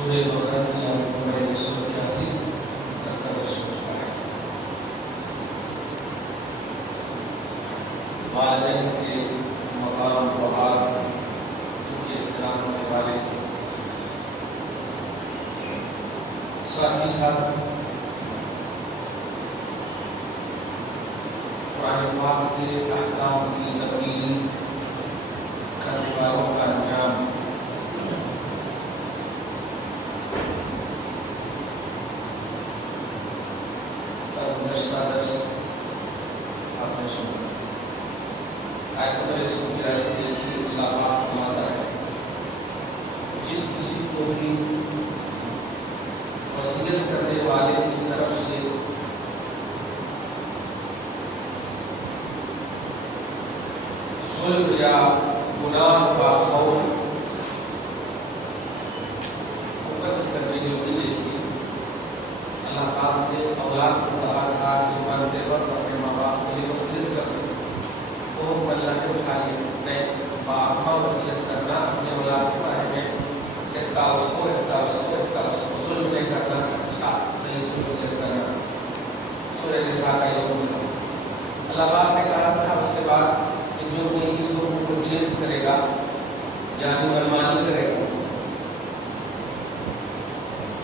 سورہ بقرہ کی آیت سورہ 81 تک کا درس ہو چکا ہے۔ والدین کے مقام و حال ان کے احترام کے حوالے سے ساتھ ہی ساتھ قرآن پاک کے احکام کی تبدیلی کرنے والوں کا انجام گزشتہ درس آپ نے سنا۔ آیت نمبر 182 دیکھیے، اللہ پاک فرماتا ہے جس کسی کو بھی وصیت کرنے والے کی طرف سے ظلم یا گناہ کا خوف حکومت کرنے کی ہوتی دیکھیے، اللہ پاک نے اولاد کو کہا تھا کہ مرتے وقت اپنے ماں باپ کے لیے وصیت کر دیں، وہ اللہ نے اٹھا لیا باپ کا وصیت کرنا اپنے اولاد کے بارے میں ظلم نہیں کرنا، اچھا صحیح سے وصیت کرنا۔ سورہ نساء کا یہ حکم تھا۔ اللہ پاک نے کہا تھا اس کے بعد کہ جو کوئی اس حکم کو چینج کرے گا یعنی منمانی کرے گا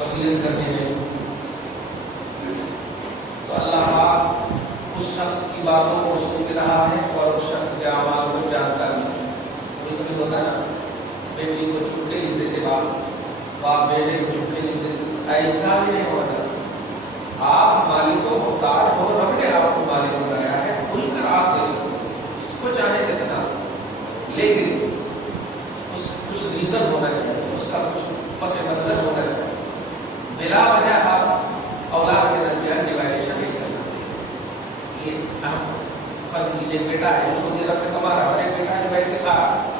وصیت کرنے میں، تو اللہ پاک اس شخص کی باتوں کو سن رہا ہے اور اس شخص کے اعمال کو جانتا بھی ہے۔ کوئی کبھی ہوتا نا بیٹی کو چھٹے لکھ دیتے باپ بیٹے کو چھٹے لکھ دیتے، ایسا بھی نہیں ہوتا۔ آپ مالک و مختار ہو، رب نے آپ کو مالک بنایا ہے، کھل کر آپ دے سکتے جس کو چاہے دینا، لیکن اس کچھ ریزن ہونا چاہیے، اس کا کچھ پس منظر ہونا چاہیے۔ بلا وجہ آپ اولاد کے درمیان ڈیوائڈیشن نہیں کر سکتے۔ یہ فرض کیجیے بیٹا ہے سعودی عرب میں کما رہا ہے اور ایک بیٹا جو بیٹھ کے کھا رہا ہے،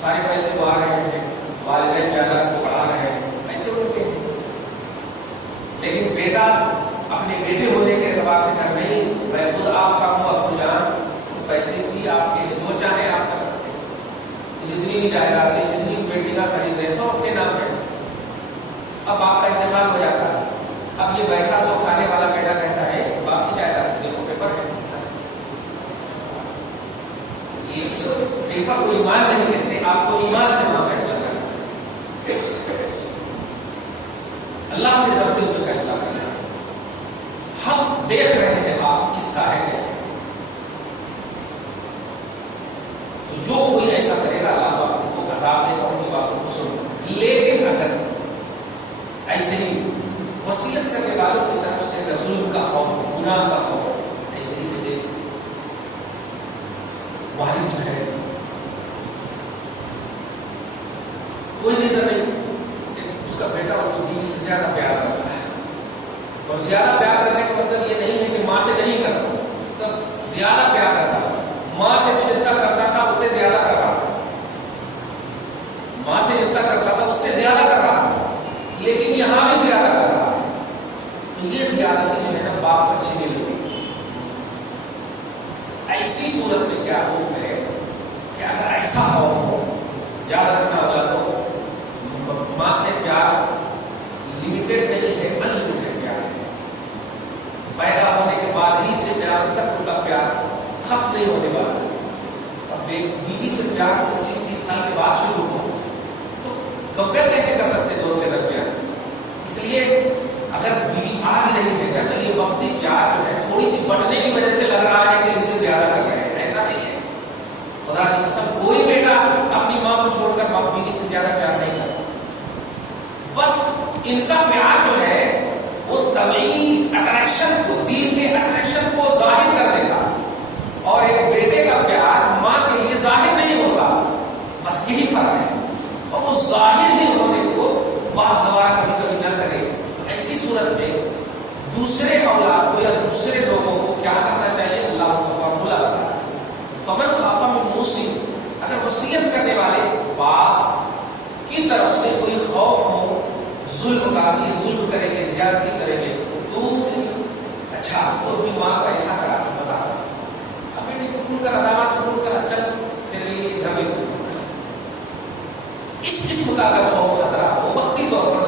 سارے پیسے کو آ رہے ہیں، والدین جائیداد کو بڑھا رہے ہیں، ایسے ہوتے ہیں، لیکن بیٹا اپنے بیٹے ہونے کے اعتبار سے کہا نہیں میں خود آپ کا ہوں ابو جان، پیسے بھی آپ کے جو چاہیں آپ کر سکتے ہیں، جتنی بھی جائیدادیں جتنی بھی بیٹی کا خرید رہے ہیں سب اپنے نام ہے۔ اب آپ کا انتقال ہو جاتا ہے، اب یہ بیٹھا سو کھانے والا بیٹا کہتا ہے باپ کی جائیداد دیکھو پیپر ہے، یہ اس پیپر کو ایمان نہیں کہتے، آپ کو ایمان سے وہاں فیصلہ کرنا ہے، اللہ سے ڈرتے ہوئے فیصلہ کرنا ہے۔ حق دیکھ رہے ہیں آپ کس کا ہے کیسے، تو جو کوئی ایسا کرے گا اللہ آپ کو عذاب دے گا، ان کی باتوں کو سنو۔ لیکن اگر ایسے ہی وصیت کرنے والوں کی طرف سے ظلم کا خوف، گناہ کا خوف، ایسے ہی جیسے والد جو ہے کوئی ریزن نہیں، اس کا بیٹا اس کو بیوی سے زیادہ پیار کرتا ہے، اور زیادہ پیار کرنے کا مطلب یہ نہیں ہے کہ ماں سے نہیں کرتا، تب زیادہ پیار کرتا ہے، ماں سے بھی جتنا کرتا تھا اس سے زیادہ کر رہا تھا، ماں سے جتنا کرتا تھا اس سے زیادہ کر رہا تھا، لیکن یہاں بھی زیادہ کر رہا ہے، تو یہ زیادتی جو ہے نا باپ اچھی نہیں لگتی۔ ایسی صورت میں کیا حکم ہے کہ اگر ایسا ہو، یاد رکھنا اولاد کو ماں سے پیار لمیٹڈ نہیں ہے، ان لمیٹڈ پیار ہے، پیدا ہونے کے بعد ہی سے پیار تک ان کا پیار ختم نہیں ہونے والا۔ اب بیوی سے پیار 25-30 سال کے بعد شروع ہو تو کمپیئر کیسے کر سکتے دونوں کے درمیان؟ اس لیے اگر بیوی آ بھی نہیں ہے تو یہ وقتی پیار جو ہے تھوڑی سی بڑھنے کی وجہ سے لگ رہا ہے کہ ان سے زیادہ کر رہے ہیں، ایسا نہیں ہے۔ خدا کی قسم کوئی بیٹا اپنی ماں کو چھوڑ کر باپ بیوی سے زیادہ پیار نہیں کرتا، بس ان کا پیار جو ہے وہ طبعی اٹریکشن کو، دین کے اٹریکشن کو ظاہر کر دیتا، اور ایک بیٹے کا پیار ماں کے لیے ظاہر نہیں ہوتا، بس یہی فرق ہے، اور وہ ظاہر ہی ہونے کو باپ گواہ کبھی کبھی نہ کرے، تو ایسی صورت میں دوسرے اولاد کو یا دوسرے لوگوں کو کیا کرنا چاہیے؟ اللہ اس کا فارمولہ بتا ہے، فمن خاف من موص، اگر وصیت کرنے والے باپ کی طرف سے کوئی خوف ہو ظلم کا، یہ ظلم کریں گے، زیادتی کریں گے، تو اچھا تو اپنی ماں کو ایسا کرا بتا ابھی نہیں فون کر داماد فون کر چل تیرے لیے گھر میں اس قسم کا اگر خوف خطرہ ہو وقتی طور پر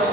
3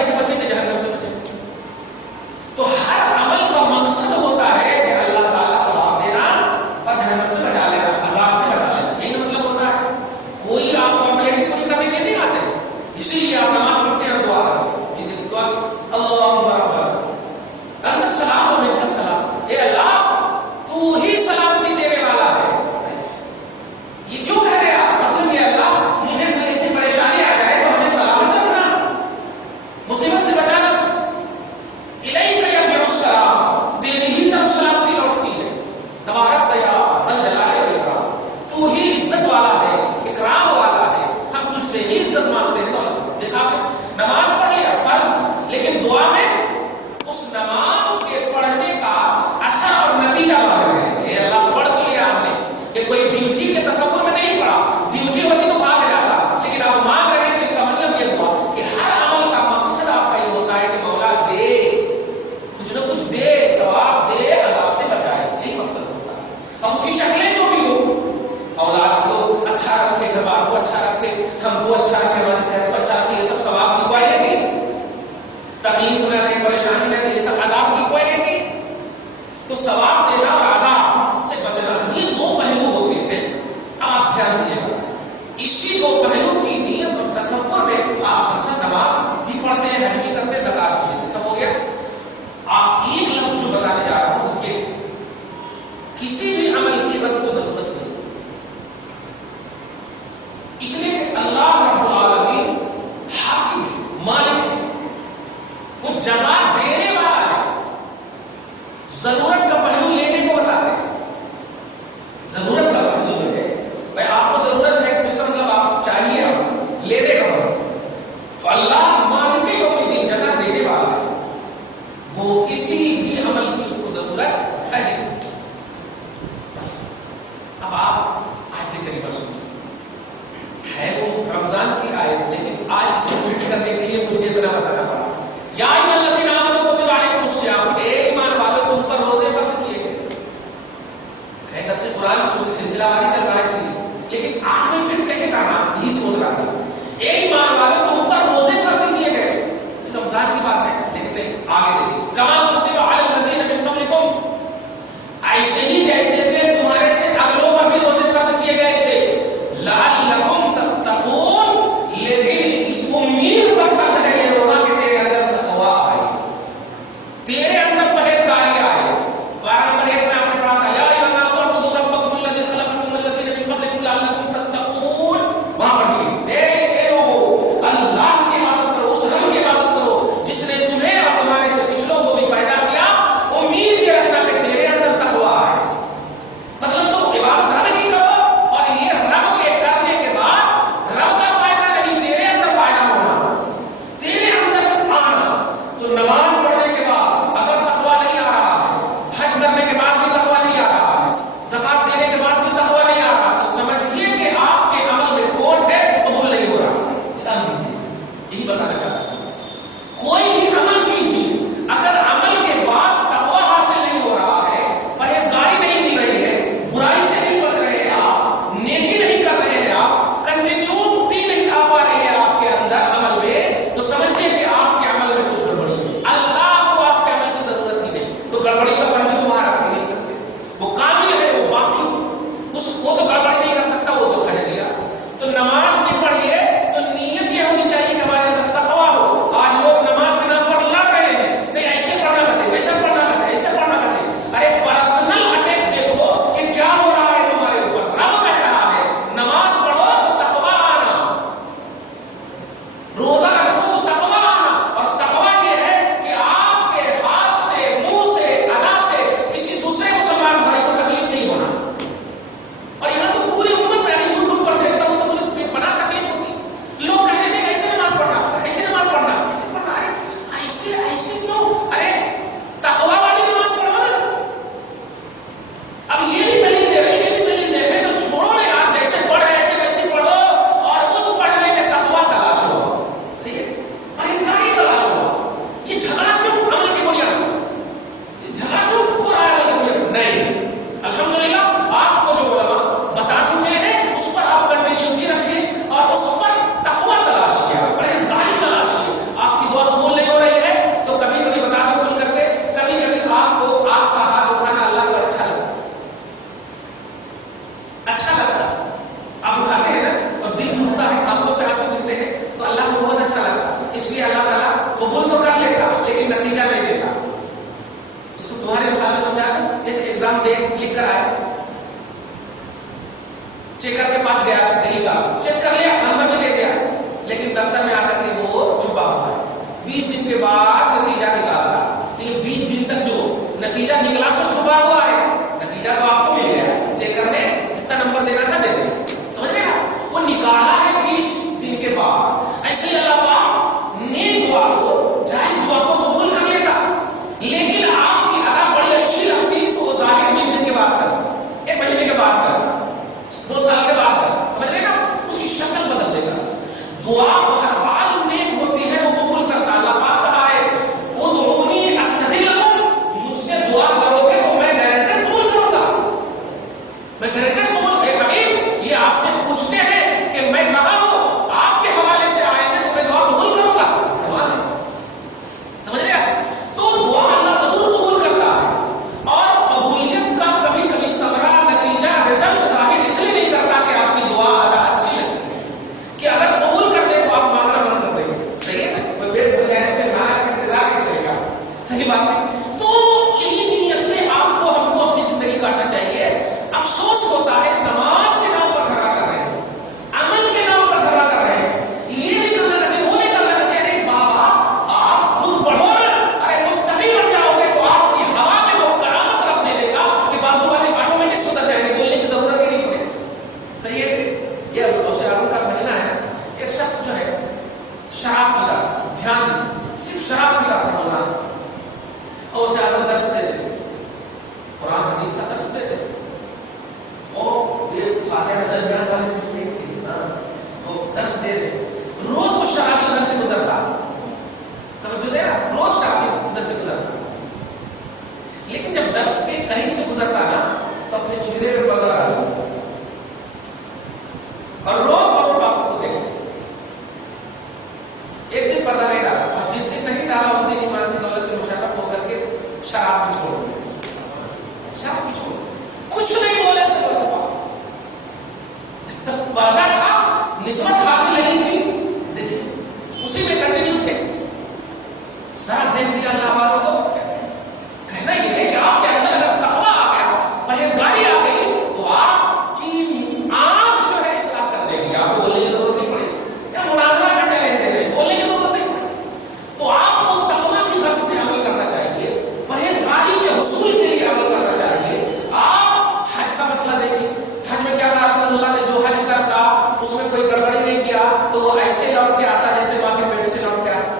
کیسے بچیں گے؟ جہنم سے بچیں گے. تو ہر عمل کا مقصد ہوتا ہے کہ اللہ تعالیٰ ثواب دینا اور جہنم سے بچا لینا، عذاب سے بچا لینا. یہی مطلب ہوتا ہے. کوئی آپ فارمیلٹی پوری کرنے کے نہیں آتے، اسی لیے آپ نماز پڑھتے ہیں، دعا کرتے ہیں. دعا اللہم ربنا انت السلام و منک السلام، اے اللہ تو ہی سلامتی دینے والا ہے. یہ کیوں کہہ رہے آپ؟ مطلب یہ اللہ مجھے کوئی ایسی پریشانی آ جائے تو ہمیں سلامت رکھنا، مصیبت سے بچانا. الیک یرجع السلام، تیری ہی طرف سلامتی لوٹتی ہے. تبارک یا ذل جلال و اکرام، تو ہی عزت والا ہے، اکرام والا ہے، ہم تجھ سے ہی عزت مانگتے ہیں. دیکھا آپ نے نماز پڑھ لیا فرض، لیکن دعا میں اس نماز کے پڑھنے کا اثر اور نتیجہ مانگ رہے ہیں. اے اللہ پڑھ تو لیا ہم نے، کہ کوئی ڈیوٹی کے تصور میں نہیں پڑھا، ڈیوٹی ہوتی تو بھاگ جاتا، لیکن آپ مانگ رہے ہیں. کہ اس کا مطلب یہ ہوا کہ ہر عمل کا مقصد آپ کا یہ ہوتا ہے کہ مولا دے، کچھ نہ کچھ دے، ثواب دے، عذاب سے بچائے. یہی مقصد ہوتا ہے. اب اس کی شکلیں جو بھی ہو، اولاد کو اچھا رکھے، گھر بار کو اچھا رکھے، ہم کو اچھا رکھے، ہماری صحت کو اچھا رکھے، یہ سب ثواب کی کوالٹی. تکلیف نہ دے، پریشانی نہ دے، یہ سب عذاب کی کوالٹی. تو ثواب دینا اور عذاب سے بچنا، یہ دو پہلو ہوتے ہیں. آپ دھیان دیجیے گا، اسی دو پہلو کی نیت اور تصور میں آپ ہم سے نماز بھی پڑھتے ہیں، حج بھی کرتے ہیں، زکات بھی دیتے ہیں. سب ہو گیا. آپ ایک لفظ جو بتانے جا رہا ہوں یہ کسی بھی عمل کی رد کو ضرورت نہیں، اس لیے کہ اللہ رب العالمین حاکم ہے، مالک ہے، وہ جزا دینے والا ہے. ضرورت کا پہلو لینے کو بتاتے ہیں. ضرورت کا پہلو جو ہے بھائی آپ کو ضرورت ہے، اس کا مطلب آپ چاہیے، آپ لینے کا مطلب. تو اللہ مالک یوم الدین جزا دینے والا ہے، وہ کسی بھی عمل کی اس کو ضرورت ہے. بس اب آپ آیت کریمہ سنیے. ہے وہ رمضان کی آیت، لیکن آج اس کو فٹ کرنے کے لیے مجھے اتنا بتانا پڑا. یا ایھا الذین آمنوا کتب علیکم الصیام، اے ایمان والو تم پر روزے فرض کیے گئے. ہے درس قرآن کیونکہ سلسلہ واری چل رہا ہے اس لیے، لیکن آج میں فٹ کیسے کرنا یہی سوچ رہا تھا. اے ایمان والو تم پر روزے فرض کیے گئے. اس لیے اللہ تعالیٰ قبول تو کر لیتا لیکن نتیجہ نہیں دیتا. اس کو تمہارے مثال میں سمجھا دوں. جیسے ایگزام دے لکھ کر آئے, چیکر کے پاس گیا, دہلی کا چیک کر لیا, نمبر بھی دے دیا, لیکن دفتر میں آ کر کے وہ چھپا ہوا ہے. 20 دن کے بعد نتیجہ نکالا, لیکن 20 دن تک جو نتیجہ نکلا سو چھپا ہوا ہے. نتیجہ تو آپ کو مل گیا, چیکر نے جتنا نمبر دینا تھا دے دیا. سمجھ رہے نا, وہ نکالا ہے 20 دن کے بعد. ایسے ہی اللہ پاک نیک دعا کو, جائز دعا کو قبول کر لیتا, لیکن آپ کی ادا بڑی اچھی لگتی تو وہ ظاہر 20 دن کے بعد کرتا, 1 مہینے کے بعد کرتا, 2 سال کے بعد کرتا. سمجھ رہے نا, اس کی شکل بدل دے گا. دعا بہرحال نیک ہوتی ہے, وہ قبول کرتا. اللہ پاک کہا ہے ادعونی استجب لکم, مجھ سے دعا کرو گے تو میں گارنٹی قبول کروں گا. میں گارنٹی قبول. اے حبیب, یہ آپ سے پوچھتے ہیں کہ میں کہاں ہوں, آپ کے حوالے سے آئے ہیں تو میں دعا قبول کروں گا. سمجھ رہے, تو دعا اللہ ضرور قبول کرتا ہے. اور قبولیت کا کبھی کبھی ثمرہ, نتیجہ, رزلٹ ظاہر اس لیے نہیں کرتا کہ آپ کی دعا ادا اچھی لگتی ہے, کہ اگر قبول کر دے تو آپ مانگنا بند کر دیں گے. صحیح ہے نا, کوئی پیٹ بھر گیا ہے پھر کھانا کا انتظار نہیں کرے گا. صحیح بات ہے. تو یہی نیت سے آپ کو, ہم کو اپنی زندگی کاٹنا چاہیے. افسوس ہوتا ہے نماز کے نام پر جھگڑا کر رہے ہیں, عمل کے نام پر جھگڑا کر رہے ہیں, یہ نہیں کرنا چاہتے, وہ نہیں کرنا چاہتے. ارے بابا آپ خود پڑھو نا, ارے متقی بن جاؤ گے تو آپ کی ہوا میں وہ کرامت رب دے دے گا کہ بازو والے آٹومیٹک سدھر جائیں گے, بولنے کی ضرورت ہی نہیں پڑے. صحیح ہے. یہ غوث اعظم کا مہینہ ہے. ایک شخص جو ہے شراب پیتا, دھیان دیں, صرف شراب پیتا تھا مولانا, اور غوث اعظم درس دیتے, قرآن حدیث کا درس دیتے. فاتحہ نظر بیان والے سے نہیں تھی, وہ درس دے رہے, روز وہ شرابی ادھر سے گزرتا, توجہ دے رہا, روز شرابی ادھر سے گزرتا, لیکن جب درس کے قریب سے گزرتا نا تو اپنے چہرے پہ پردہ ڈالتا اور روز اس بات کو دیکھتے. ایک دن پردہ نہیں ڈالا, اور جس دن نہیں ڈالا اس دن ایمان کی دولت سے مشرف ہو کر کے شراب بھی چھوڑ دیا, شراب بھی چھوڑ, کچھ نہیں بولے تھے. پردہ تھا, نسبت حاصل نہیں تھی, دیکھیے اسی میں کنٹینیو تھے. ساتھ دیکھ دیا اللہ والوں کو. کہنا یہ ہے کہ آپ کے اندر اگر تقویٰ آ گیا, پرہیزگاری آ گئی, تو آپ کی آنکھ جو ہے اصلاح کر دے گی. آپ کو بولنے کی ضرورت نہیں پڑے گی, یا مناظرہ کا چیلنج دے دیں, بولنے کی ضرورت نہیں پڑے. تو آپ کو تقویٰ کی غرض سے عمل کرنا چاہیے, پرہیزگاری کے حصول کے لیے عمل کرنا چاہیے. آپ حج کا مسئلہ دیکھیے, حج میں کیا کہا رسول اللہ نے, جو حج کرتا اس میں کوئی گڑبڑی نہیں کیا تو وہ ایسے لوٹ کے آتا جیسے ماں کے پیٹ سے لوٹ کے آتا.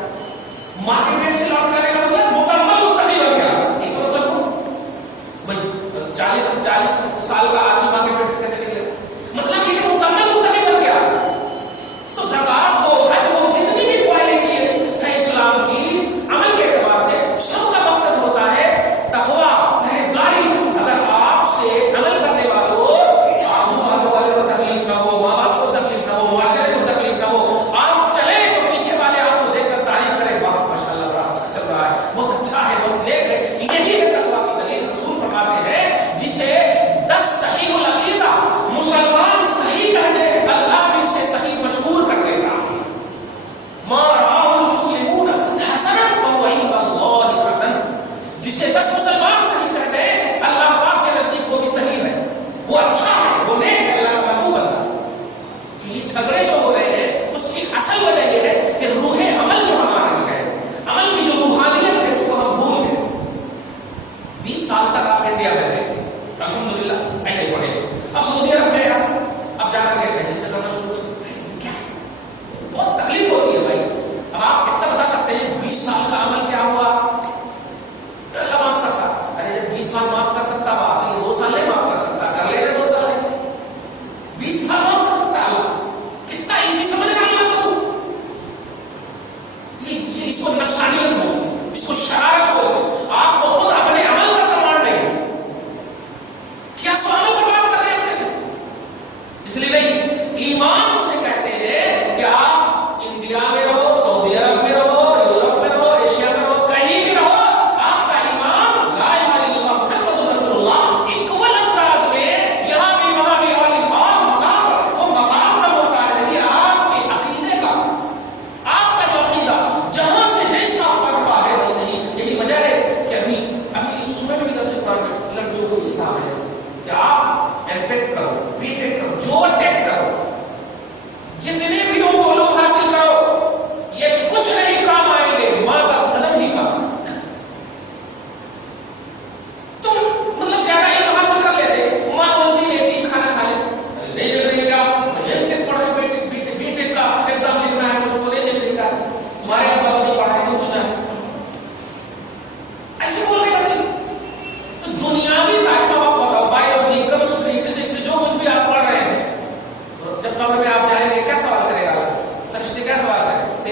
ماں کے پیٹ سے لوٹ کے آنے کا مطلب مکمل متقی بن گیا. یہ تو مطلب بھائی 40 سال کا آدمی ماں کے پیٹ سے کیسے نکلے, مطلب یہ کہ مکمل متقی بن گیا. تو زکات ہو, حج ہو, جتنی بھی کوالٹی ہے اسلام کی عمل کے اعتبار سے, سب کا مقصد ہوتا ہے تقویٰ, پرہیزگاری. اگر آپ سے عمل کرنے والوں, تکلیف نہ ہو, ماں باپ کو تکلیف نہ ہو, معاشرے کو تکلیف نہ ہو, آپ چلے تو پیچھے والے آپ کو دیکھ کر تعریف کرے, واہ ماشاءاللہ بڑا اچھا چل رہا ہے, بہت اچھا ہے, بہت نیک ہے. یہی ہے تقویٰ کی دلیل. رسول فرماتے ہیں جسے 10 صحیح العقیدہ مسلمان صحیح کہہ دے, اللہ بھی اسے صحیح مشہور کر دیتا ہے. ما رآہ المسلمون حسنا فهو عند اللہ حسن. جسے 10 مسلمان صحیح کہہ دے, اللہ پاک کے نزدیک وہ بھی صحیح ہے, وہ اچھا ہے, وہ نیک ہے. یہ جھگڑے جو ہو رہے ہیں اس کی اصل وجہ یہ ہے کہ روح عمل جو ہمارے میں ہے, عمل کی جو روحانیت ہے, اس کو ہم بھول گئے. 20 سال تک آپ انڈیا میں رہے, الحمدللہ ایسے ہی پڑھے, اب سعودی عرب گئے, اب جا کر کے ایسے سے کرنا شروع کر, کیا بہت تکلیف ہوتی ہے بھائی. اب آپ کتنا بتا سکتے ہیں 20 سال کا عمل کیا ہوا, اللہ معاف کرتا. ارے جب 20 سال معاف کر سکتا بات, یہ 2 سال نہیں معاف کر سکتا, کر لے رہے 2 سال ایسے, 20 سال معاف کر سکتا اللہ. کتنا ایزی سمجھ رہا اللہ کو, یہ اس کو نفسانیت ہو, اس کو شرارت ہو, آپ کو خود اپنے عمل پر کمانڈ نہیں, کیا سو عمل برباد کر رہے ہیں اپنے سے. اس لیے نہیں, ایمان سے کہتے ہیں کہ آپ انڈیا میں رہو, سعودی عرب میں رہو, یورپ میں رہو, ایشیا میں رہو, کہیں بھی رہو, آپ کا ایمان لا الہ الا اللہ محمد رسول اللہ اکول انداز میں یہاں بھی وہاں بھی مقام کا ہوتا ہے. نہیں, آپ کے عقیدے کا, آپ کا جو عقیدہ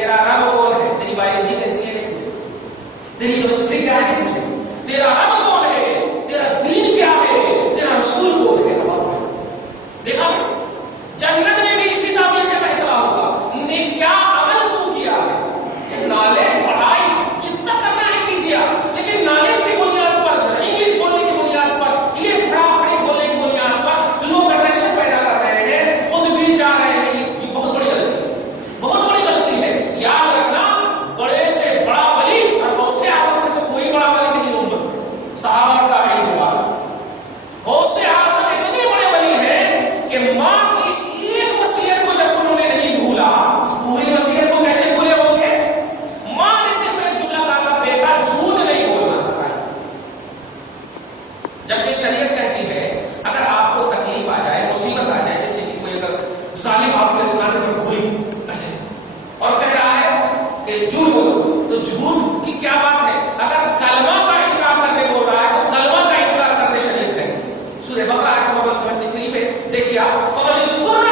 تیرا رب کون ہے، تیری بایولوجی کیسی ہے، تیری کیمسٹری کیا ہے، مجھے تیرا رب کون ہے، تیرا دین کیا ہے، تیرا رسول کون ہے. دیکھا جنت میں بھی اسی ذاتیہ سے فیصلہ ہوگا. نے کیا عمل تو کیا ہے. نالج پڑھائی جتنا کرنا ہے کیجیے، لیکن نالج کی بنیاد پر انگلش بولنے کی بنیاد پر، یہ بڑا بڑی بولنے کی بنیاد پر لوگ اٹریکشن پیدا کر رہے ہیں، خود بھی جا رہے ہیں. یہ بہت بڑی غلطی ہے، بہت بڑی غلطی ہے. یاد رکھنا بڑے سے بڑا ولی اور غوث اعظم سے تو کوئی بڑا ولی نہیں ہوگا. صحابہ کا غوث اعظم اتنے بڑے ولی ہیں کہ ماں کی ایک وصیت کو جب انہوں نے نہیں بھولا، پوری وصیت کو کیسے بھولے ہوں گے. ماں نے صرف ایک جملہ کہا، بیٹا جھوٹ نہیں بولنا. جبکہ شریعت کہتی ہے اگر آپ کو تکلیف آ جائے، مصیبت آ جائے، جیسے کہ کوئی اگر ظالم آپ کے کانے پر گولی ایسے اور کہہ رہا ہے کہ جھوٹ بولو، تو جھوٹ کی کیا بات ہے. اگر کلمہ کا انکار کرنے بول رہا ہے تو کلمہ کا انکار کرنے شریعت ہے. سورہ بقرہ آیت نمبر 73 میں دیکھیے آپ، فمن اضطر،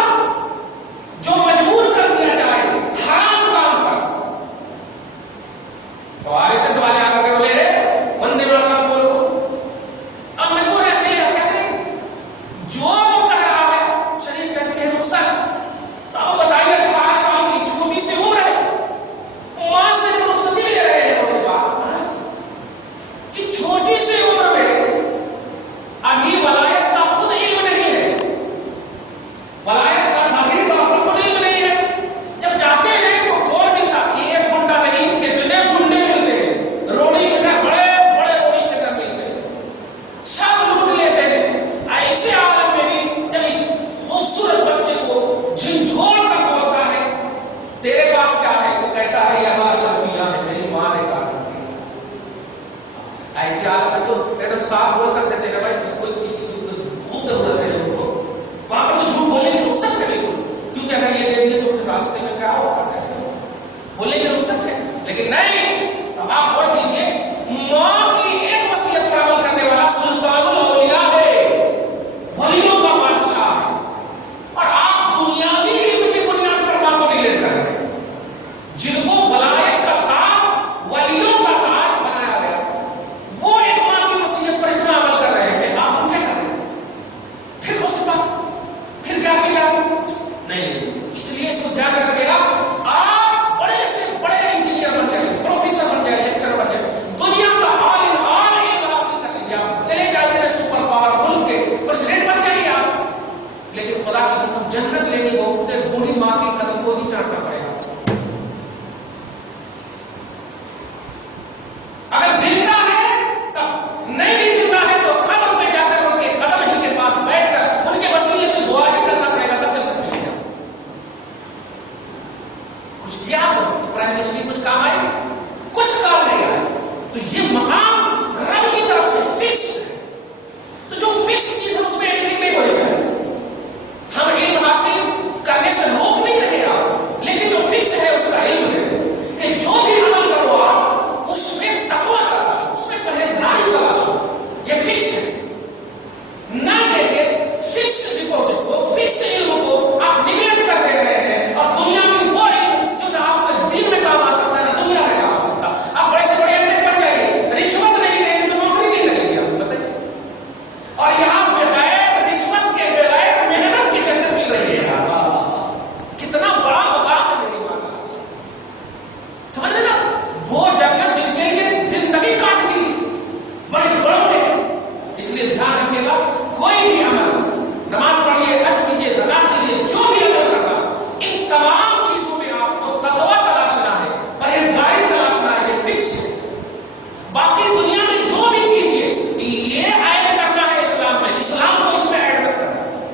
جو مجبور کر دیا جائے حرام کام پر. تو آگے سے سوال آ کر کے بولے بندے والا بولو، اب مجبور ہے کہ کیا کریں. جو وہ کہہ رہا ہے شریعت کہتی ہے رخصت. تو اب بتائیے 18 سال کی چھوٹی سی عمر ہے، ماں سے رخصتی لے رہے ہیں. اس بات کہ چھوٹی سی عمر میں ابھی ولایت کا خود علم نہیں ہے، ولایت کا ظاہری طور پر خود علم نہیں ہے. جب جاتے ہیں تو کون ملتا، ایک گنڈا نہیں کتنے گنڈے ملتے ہیں، روڑی شکر بڑے بڑے روڑی شکر ملتے ہیں، سب لوٹ لیتے ہیں. ایسے عالم میں بھی جب اس خوبصورت بچے کو جھنجھوڑ کر بولتا ہے تیرے پاس کیا ہے، تو کہتا ہے یہ ہمارا شرفیہ ہے، میری ماں نے کہا. ایسے حالت میں تو ایک دم صاف بول سکتے تھے کہ بھائی کوئی کسی کی خوب ضرورت ہے لوگوں کو، وہاں پہ تو جھوٹ بولنے کی رخصت ہے بالکل، کیونکہ اگر یہ دے دیے تو پھر راستے میں کیا ہوگا، کیسے بولنے کی رخصت ہے. لیکن نہیں، اب آپ غور کیجیے، ماں کی ایک وصیت پر عمل کرنے والا سلطان الاولیاء ہے، ولیوں کا بادشاہ ہے، اور آپ دنیاوی علم کی بنیاد پر ماں کو ڈیلیٹ کر رہے ہیں. جن کو ولایت کا تاج، ولیوں کا تاج بنایا گیا، وہ ایک ماں کی وصیت پر اتنا عمل کر رہے ہیں. آپ ہم کیا کر رہے ہیں؟ پھر ہو سکتا پھر کیا نہیں. اس لیے اس کو دھیان رکھیے گا. آپ بڑے سے بڑے انجینئر بن جائیے، پروفیسر بن جائیے، لیکچر بن جائیے، دنیا کا آل علم حاصل کر لیجیے، آپ چلے جائیے سپر پاور ملک کے پریزیڈنٹ بن جائیے آپ. لیکن خدا کی قسم جنت لینی ہو تو بوڑھی ماں کے قدم کو ہی چاٹنا پڑے گا. اگر زندہ ہے تب، نہیں بھی زندہ ہے تو قبر میں جا کر ان کے قدم ہی کے پاس بیٹھ کر ان کے وسیلے سے دعا ہی کرنا پڑے گا، تب جنت ملے گا. کچھ کیا پرائم منسٹر کچھ کام آئے، کچھ کام نہیں آئے. تو یہ مقام رب کی طرف سے فکس ہے. تو جو فکس چیز ہے اس میں ایڈیٹنگ نہیں ہونی چاہیے. ہم علم حاصل کرنے سے روک نہیں رہے آپ، لیکن جو فکس ہے اس کا علم ہے کہ جو بھی عمل کرو آپ اس میں تقویٰ تلاشو، اس میں پرہیزگاری تلاشو. یہ فکس ہے. نہ لے کے فکس ڈپوزٹ کو، فکس علم کو آپ نگلیکٹ کر دے رہے ہیں، اور دنیا میں وہ علم جو نہ آپ کے دین میں کام آ سکتا ہے نہ دنیا میں کام آ سکتا. آپ بڑے سے بڑے ایم بن جائیے، رشوت نہیں دیں گے تو نوکری نہیں لگے گی. آپ بتائیے. اور یہاں بغیر رشوت کے، بغیر محنت کی جنت مل رہی ہے. کتنا بڑا مقام ہے میری ماں کا. سمجھ رہے نا، وہ جنت جن کے لیے زندگی کاٹ دی بڑے بڑوں نے. اس لیے دھیان رکھیے گا، کوئی بھی عمل، نماز پڑھیے، حج کیجیے، زکات دیجیے، جو بھی عمل کرنا، ان تمام چیزوں میں آپ کو تقویٰ تلاشنا ہے، پرہیزگاری تلاشنا ہے. یہ فکس ہے. باقی دنیا میں جو بھی کیجیے یہ ایڈ کرنا ہے اسلام میں، اسلام کو اس میں ایڈ مت کرنا ہے.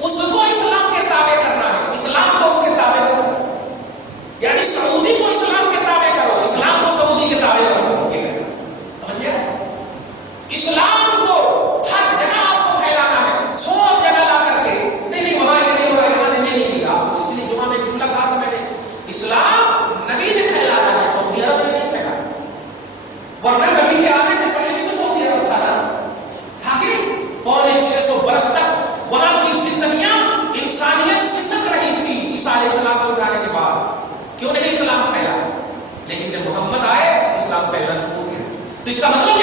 اس کو اسلام کے تابع کرنا ہے، اسلام کو اس کے تابع کرنا ہے. یعنی سعودی کو اسلام کے تابع کرو، اسلام کو سعودی کے تابع کرو. یہ کہنا سمجھ گیا؟ اسلام کو کیوں نہیں اسلام پھیلا؟ لیکن جب محمد آئے اسلام پھیلنا شروع ہو گیا. تو اس کا مطلب